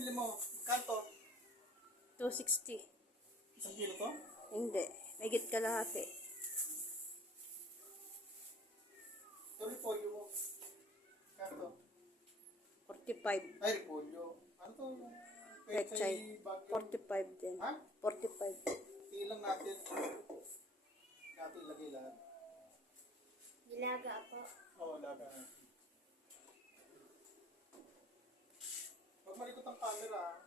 binili mo? Kanto? 260. Isang kilo to? Hindi. Mahigit kalahati. Ito repolyo mo. Kanto? 45. Ay, repolyo. Ano to? Pechay. Bagyo. 45 din. Ha? 45. Ilang natin. Natin ilagay lahat. Nilaga po. Oo, laga natin. Pag malikot ang camera,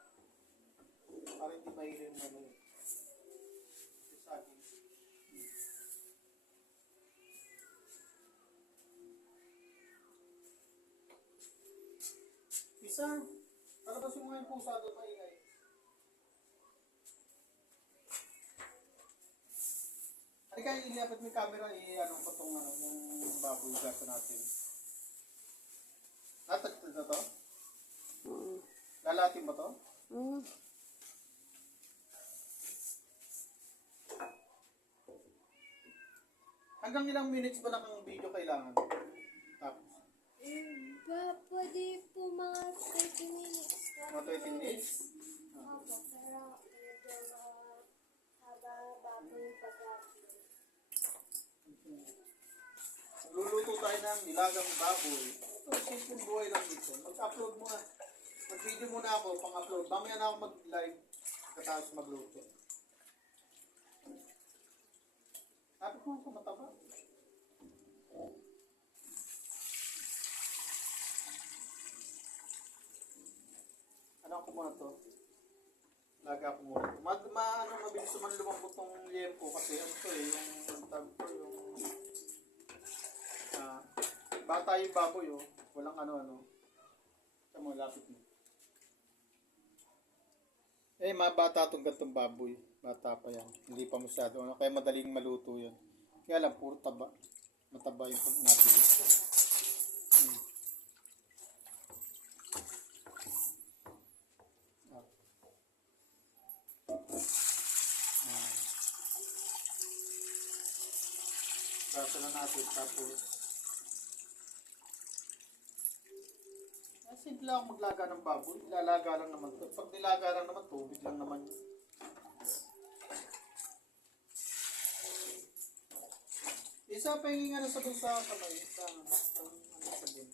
para hindi mahilo yung ano. Yung saging. Isa, palabas yung mga pusa doon maingay. Ano kaya iliapit mo yung camera, ano pa itong ano, yung baboy gato natin. Natagtad na to? Mm. Lalatin ba to? Mm. Hanggang ilang minutes ba lang ang video kailangan? Tapos, Pwede po mga 30 minutes. mga 20 minutes? Opo, pero medyo haba-haba po yung pag-upload. Luluto tayo ng nilagang baboy. Ito, simple buhay lang dito. Mag-upload muna. Mag-video muna ako, pang-upload. Mamaya na ako mag-live katapos magluto. Sabi ko ako mataba. Ano ako muna to? Laga ako muna. Mabilis naman lumambot ng liyempo kasi ano to eh, yung tag ko, yung bata yung baboy oh. Walang ano-ano. Sa mga lapit mo. Eh, mga bata itong gantong baboy. Bata pa yan. Hindi pa masyado. Ano? Kaya madaling maluto yan. Kaya lang, puro taba. Mataba yung pag nabili. Basa na natin. Tapos, simple lang maglaga ng baboy. Ilalaga lang naman to. Pag nilaga lang naman, tubig lang naman yun. Isa pa yung ano sa dun sa kamay. Sa ano sa din.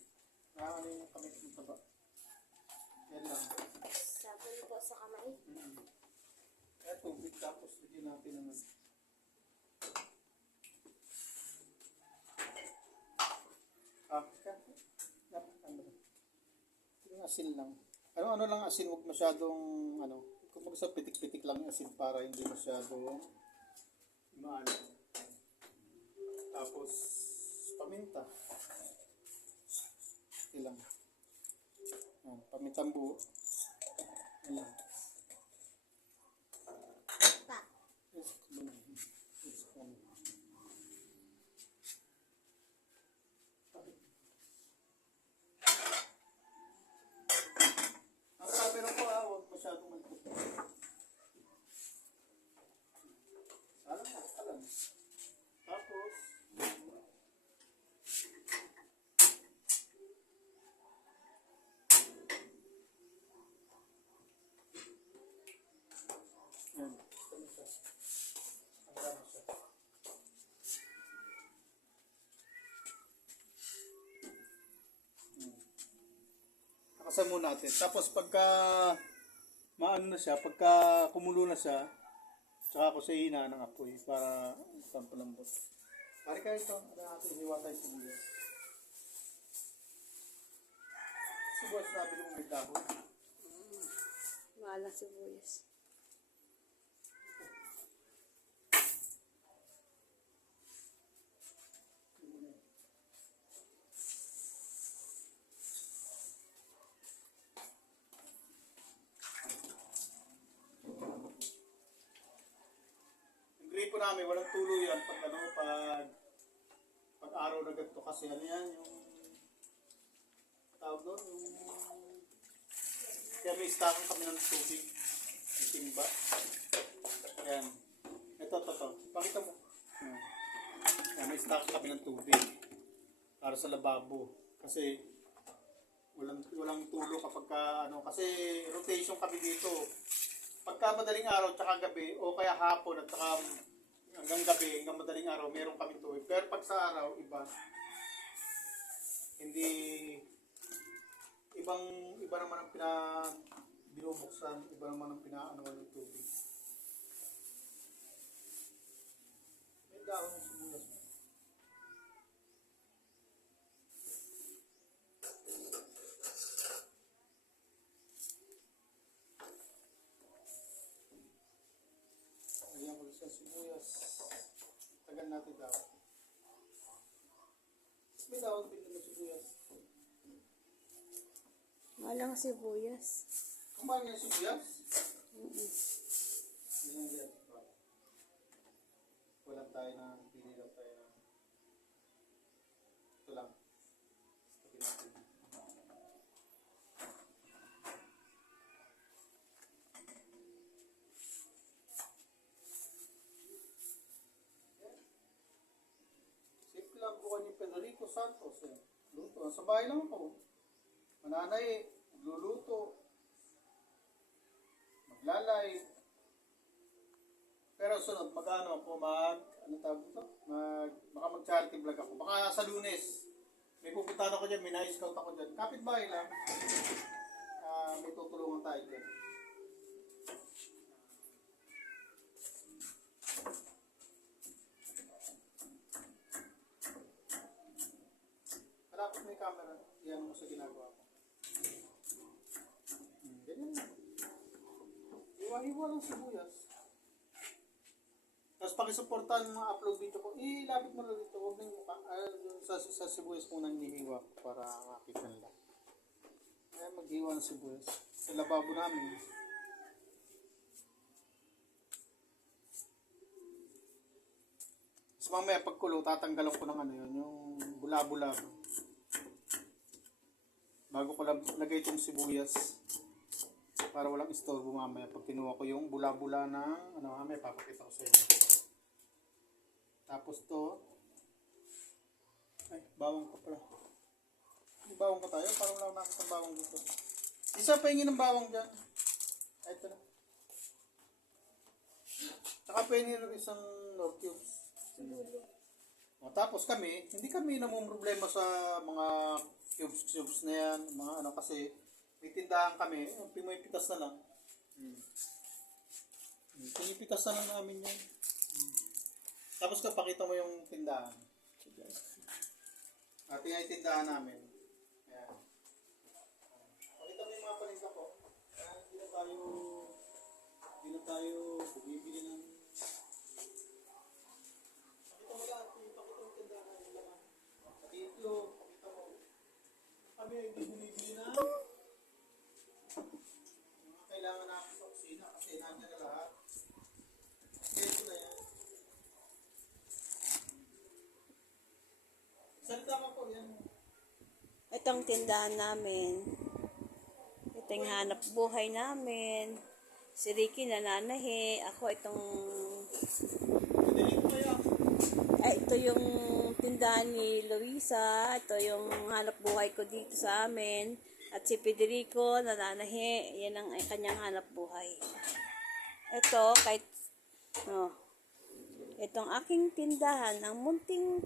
Ano yung kamay ng taba. Yan lang. Sabon po sa kamay. Kaya tubig tapos bigyan natin naman. Yung asin lang. Ano lang asin, huwag masyadong ano. Kung sa pitik-pitik lang yung asin para hindi masyadong maalat. Tapos paminta. Ilang. Pamintang buo. Ayan. Pa. Ang camera ko huwag masyadong malikot. Alam. Tapos, yan. Ano siya? Ang gano'n siya. Nakasan muna natin. Tapos pagka maano na siya, pagka kumulo na siya, tsaka ako sa hina ng apoy para pampalambot. Pari ka ito, ano natin hiwatay sibuyas. Sibuyas na bili mong bigdahon. Mahal na sibuyas. Yung gripo namin, walang tulo yan pag ano, pag araw na ganito kasi ano yan, yung tawag doon, yung kaya may istakan kami ng tubig, yung timba. Ayan. Ito. Pakita mo. Ayan, may istakan kami ng tubig para sa lababo. Kasi Walang tulo kapag ka, ano, kasi rotation kami dito. Pagka madaling araw tsaka gabi o kaya hapon at saka hanggang gabi, hanggang madaling araw, meron kami tubig. Pero pag sa araw, iba. Hindi iba naman ang binubuksan, iba naman ang pinaano ng tubig. May dahon ng sibuyas. Ayan ko sa sibuyas. Tagal natin daw. May dahon din ng sibuyas. Malang sibuyas. Kumain ng sibuyas? Ilan yan? Wala tayo na, pili lang tayo na. Ito lang. Tabi natin. Simple lang bukan ni Federico Santos. Luto. Sa bahay lang ako. Mananay, magluluto, maglalay. Pero sunod, ano tawag ito? Baka mag-charity vlog ako. Baka sa Lunes, may pupuntahan ako dyan, may na-scout ako dyan. Kapit-bahay lang. May tutulungan tayo dyan. Malapit may camera. Yan mo sa ginagawa ko. Ganyan lang. Iwa-iwa lang sibuyas. Tapos pakisuportahan ng mga upload video ko, ilapit mo lang dito. Huwag na yung mukha. Sa sibuyas mong nangihiwa ko para makita nila. Kaya maghiwa ng sibuyas. Sa lababo namin. Tapos mamaya pagkulo, tatanggalan ko ng ano yun, yung bula-bula. Bago ko lagay itong sibuyas para walang istorbo mamaya pag kinuha ko yung bula-bula ng ano mamaya papakita ko sa inyo. Tapos to ay bawang pa pala. May bawang pa tayo, parang wala nakita bawang dito. Isa pa hingin ng bawang dyan. Ay, ito na. Saka pa hingin ng isang Nor cubes. O, tapos kami, hindi kami namumroblema sa mga cubes na yan, mga ano kasi may tindahan kami, pimipitas na lang. Pinipitas na lang namin yan. Tapos kapakita mo yung tindahan. Ate nga yung tindahan namin. Ayan. Pakita mo yung mga paninda ko. Ayan, hindi na tayo bumibili ng pakita mo lang, pakita mo yung tindahan yung laman. Pakita mo. Kami ay hindi bumibili na mga kailangan namin sa kusina kasi nandiyan na lahat. Ito na yan. Salita ka po yan. Itong tindahan namin. Ito yung hanap buhay namin. Si Ricky nananahi. Ako itong... Pwede ko kaya. ito yung tindahan ni Luisa. Ito yung hanap buhay ko dito sa amin. At si Federico nananahi. Yan ang kanyang hanap buhay. Ito, kahit... Oh, itong aking tindahan. Ang munting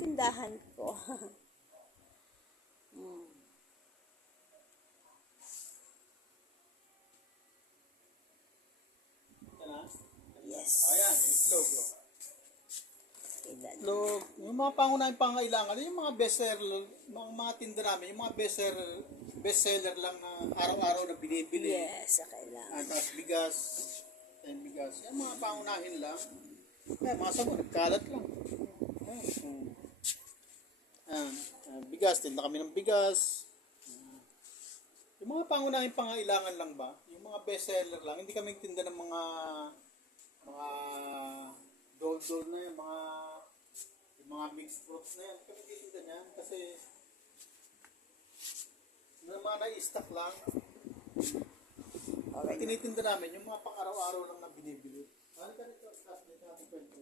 tindahan ko. Ito na. Yes. Ayan, itlog. Kita niyo. Itlog. Yung mga pangunahing pangailangan, yung mga bestseller, mga tinda namin, yung mga bestseller lang na araw-araw na binibili. Yes, kailangan. Tapos bigas, bigas. Yung mga pangunahin lang. Mga sabon, nagkalat lang. Bigas, tinda kami ng bigas. Yung mga pangunahing pangailangan lang ba? Yung mga bestseller lang. Hindi kami tinda ng mga dol-dol na yung mga mixed fruits na yan. Kami titinda niyan kasi mga na-stock lang. Okay. Tinitinda namin yung mga pang-araw-araw lang na binibili. Ano ka nito? Tapos dito natin kwento.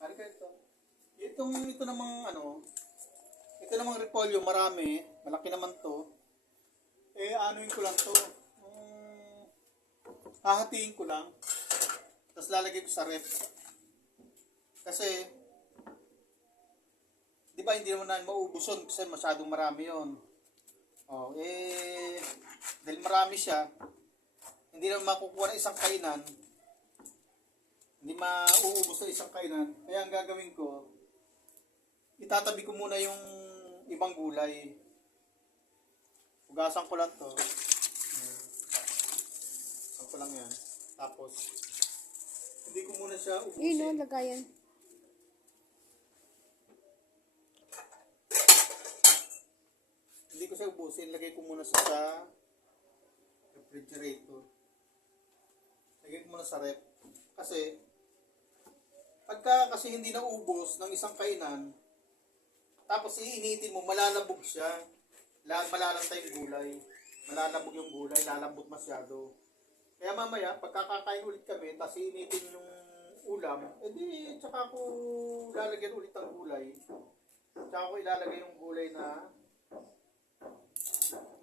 Ano ka nito? Ito ito namang ano, ito namang repolyo, marami, malaki naman to. Anuin ko lang to. Hahatiin ko lang. Tapos lalagay ko sa ref. Kasi, di ba hindi naman namin maubos yun kasi masyadong marami yun. Dahil marami siya, hindi naman makukuha ng isang kainan. Hindi mauubos ng isang kainan. Kaya ang gagawin ko, itatabi ko muna yung ibang gulay. Hugasan ko lang to. Hugasan ko lang yan. Tapos, hindi ko muna siya ubusin. lagayan. Hindi ko siya ubusin. Lagay ko muna siya sa refrigerator. Lagay ko muna sa ref. Kasi, pagka kasi hindi na ubos ng isang kainan, tapos iinitin mo, malalabog siya. Malalantay yung gulay. Malalabog yung gulay, lalambot masyado. Kaya mamaya, pagkakakain ulit kami, tapos iinitin yung ulam, edi tsaka ko lalagyan ulit ang gulay. Tsaka ko ilalagay yung gulay na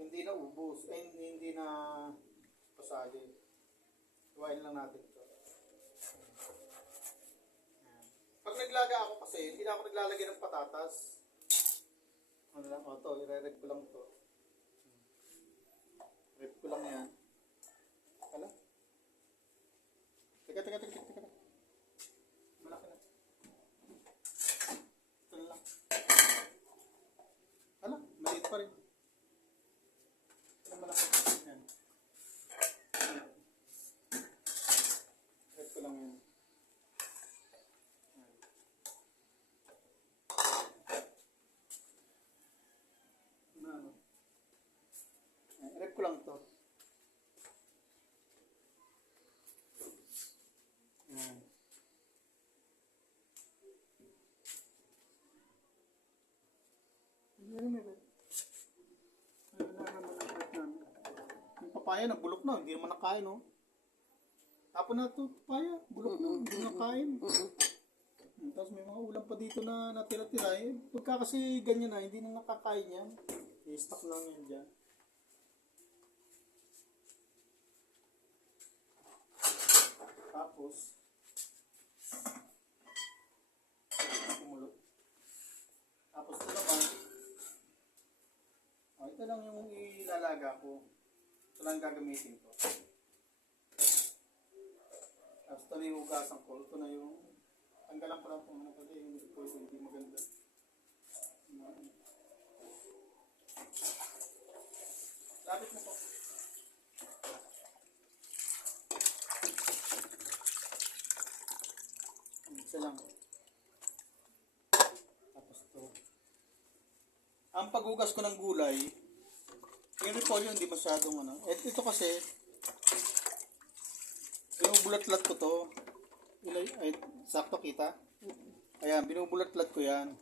hindi na ubos, hindi na pasali. Iwain lang natin ito. Pag naglaga ako kasi, hindi na ako naglalagay ng patatas. Ano lang, ito, i-rep ko lang ito. Rep ko lang yan. Hala? Teka. Malaki na. Ito lang. Hala, maliit pa rin. Ito malaki. Yan. Rep ko lang yan. Rep ko lang to. Yan. Yung papaya nabulok na, hindi naman nakain, no? Tapon na ito, papaya, bulok na, hindi nakain. Tapos may mga ulam pa dito na natira-tira. Pagka kasi ganyan na, hindi na nakakain yan. I-stock lang yan dyan. Tapos, kumulot. Tapos ito naman, ito lang yung ilalaga ko. Ito lang gagamitin ko. Tapos ito na yung hugasan ko. Ito na yung, tanggalan ko lang kung ano kasi yung hindi maganda. Lapit na po. Isa lang. Tapos ito. Ang paghugas ko ng gulay, yung repolyo hindi masyadong ano. Ito kasi, yung bulat-lat ko to, ay, sakto kita. Ayan, binubulat-lat ko yan.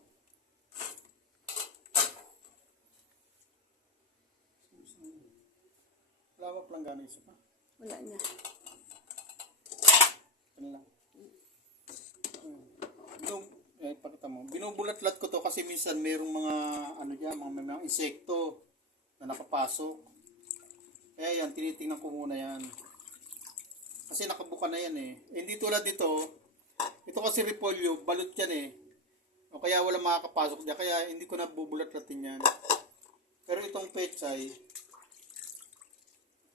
Wala ba palang gano'n isa pa? Wala na. Ano lang. Pakita mo. Binubulat-lat ko to kasi minsan mayroong mga ano diyan, mga insekto na nakapasok. Kaya yan, tinitingnan ko muna yan. Kasi nakabuka na yan eh. Hindi tulad dito, ito kasi repolyo, balot yan eh. O kaya wala makakapasok diyan, kaya hindi ko na bubulat-latin yan. Pero itong pechay,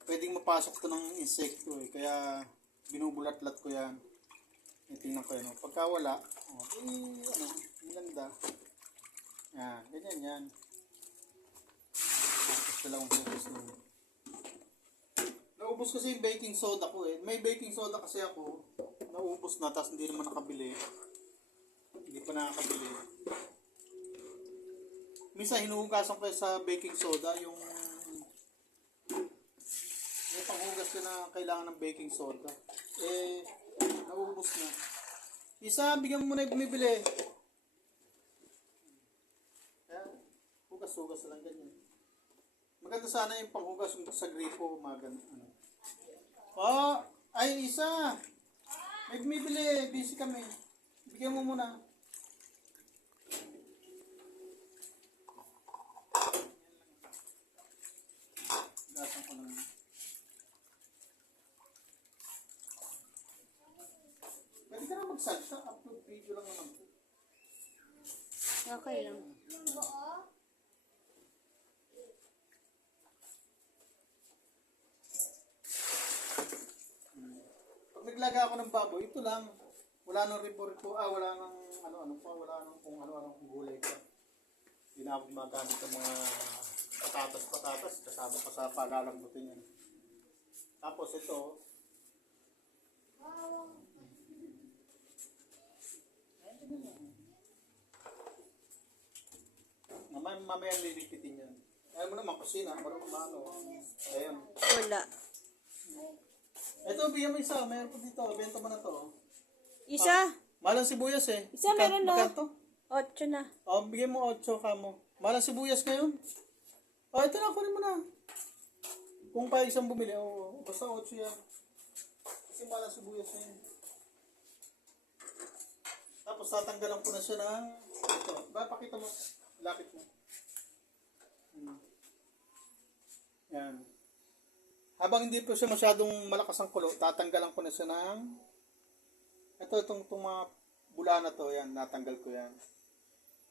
pwedeng mapasok to ng insekto eh. Kaya binubulat-lat ko yan. Tingnan ko yan. Pagka wala, ang ganda. Yan, ganyan yan. Tapos dalawang hugas nun. Naubos kasi yung baking soda ko eh. May baking soda kasi ako. Naubos na, tapos hindi naman nakabili. Hindi pa nakakabili. Minsan hinuhugasan ko sa baking soda yung may panghugas ko na kailangan ng baking soda. Naubos na. Isa, bigyan mo muna yung bumibili. Kaya, hugas-hugas lang ganyan. Maganda sana yung panghugas sa gripo, maganda. Ay, isa. May bumibili. Busy kami. Bigyan mo muna. video lang naman. Okay lang. Yung buo. Pag naglaga ako ng baboy, ito lang. Wala nang ripo-ripo, wala nang ano-ano pa, wala nang kung ano-ano kung gulay pa. Hindi na ako gumagamit ng mga patatas, kasama pa sa pagalambutin yan. Tapos ito, Bawang. mamaya liligpitin yan. Ayaw mo naman kusina, marunong ano. Ayan. Wala. Ito, bigyan mo isa, mayroon po dito, benta mo na to. Isa. Malang sibuyas eh. Isa meron, no? Magkanto? 8 na. Bigyan mo 8 ka mo. Malang sibuyas ngayon. Ito na, kunin mo na. Kung pa isang bumili, basta 8 yan. Kasi malang sibuyas na yun. Tapos tatanggalan ko na siya ng ito. Pakita mo. Lapit mo. Yan. Habang hindi po siya masyadong malakas ang kulo, tatanggalan ko na siya ng itong mga bula na to, yan, natanggal ko yan.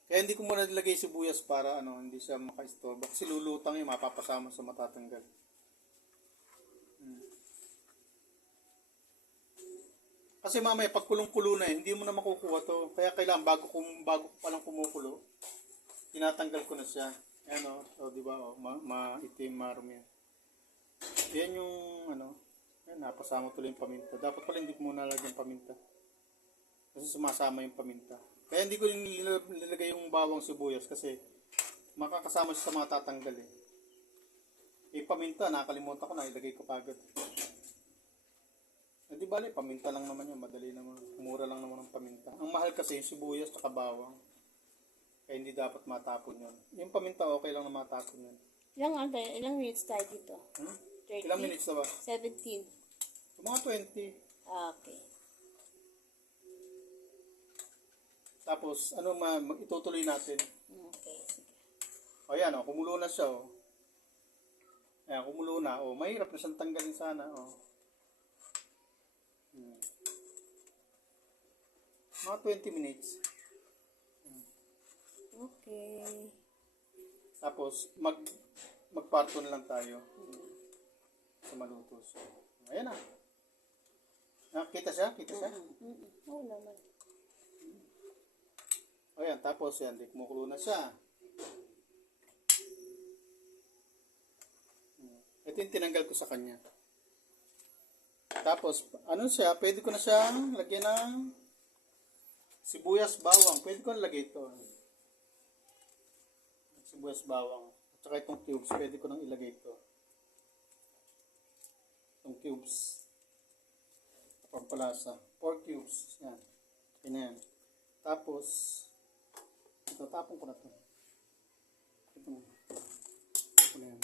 Kaya hindi ko muna nilagay sibuyas para hindi siya maka-istorbo. Kasi lulutang yun, mapapasama sa matatanggal. Kasi mamaya pag kulong-kulo na hindi mo na makukuha to. Kaya kailangan bago pa lang kumukulo, tinatanggal ko na siya. Ayan di ba, maitim, marumi. Yan yung yan, napasama tuloy yung paminta. Dapat pala hindi ko muna nalagyan paminta. Kasi sumasama yung paminta. Kaya hindi ko nilagay yung bawang sibuyas kasi makakasama siya sa mga tatanggal eh. Paminta, nakalimutan ko na, ilagay ko kagad. Di bale, paminta lang naman yun, madali naman. Mura lang naman ang paminta. Ang mahal kasi yung sibuyas at bawang. Kaya hindi dapat matapon yun. Yung paminta, okay lang na matapon yun. Ilang minutes tayo dito? 30? Ilang minutes na ba? 17. Mga 20. Okay. Tapos, itutuloy natin. Okay, sige. Ayan, kumulo na siya, Ayan, kumulo na, mahirap na siyang tanggalin sana, Mga 20 minutes. Okay. Tapos, magparto na lang tayo. Sa maluto. So, ayan na. Kita siya? Oo naman. Ayan, tapos yan, kumukulo na siya. Ito yung tinanggal ko sa kanya. Tapos, siya, pwede ko na siyang lagyan ng sibuyas, bawang. Pwede ko na lagay ito. Sibuyas, bawang. At saka itong cubes, pwede ko nang ilagay ito. Itong cubes. Pampalasa. 4 cubes. Yan. Yan. Tapos, ito, tapon ko na ito. Ito na. Ito na yan.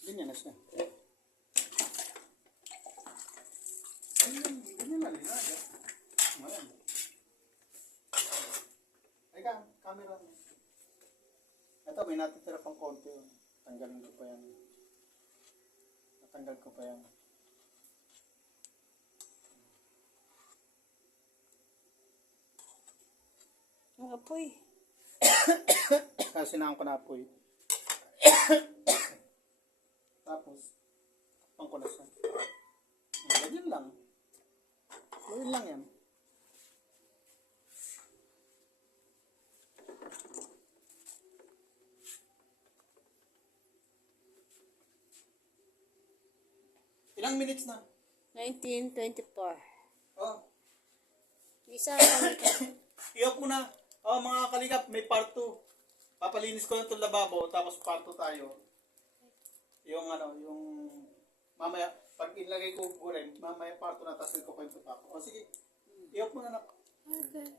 Ganyan na siya. Ganyan na lilaga. Ayan. Teka, camera mo. Ito, may natitira pang konti. Tanggalin ko pa yan. Natanggal ko pa yan. Ang apoy. Kasi sinaan ko na apoy. Tapos, pang ko na siya. Ganyan lang. Ganyan lang yan. Ilang minutes na? 19:24. Isa. I-off mo na. Mga kaligap, may part 2. Papalinis ko lang itong lababo, tapos part 2 tayo. Yung mamaya, pag ilagay ko gulay, mamaya part 2 na, tapos ikukwento pa ako. Sige, i-off mo na. Okay.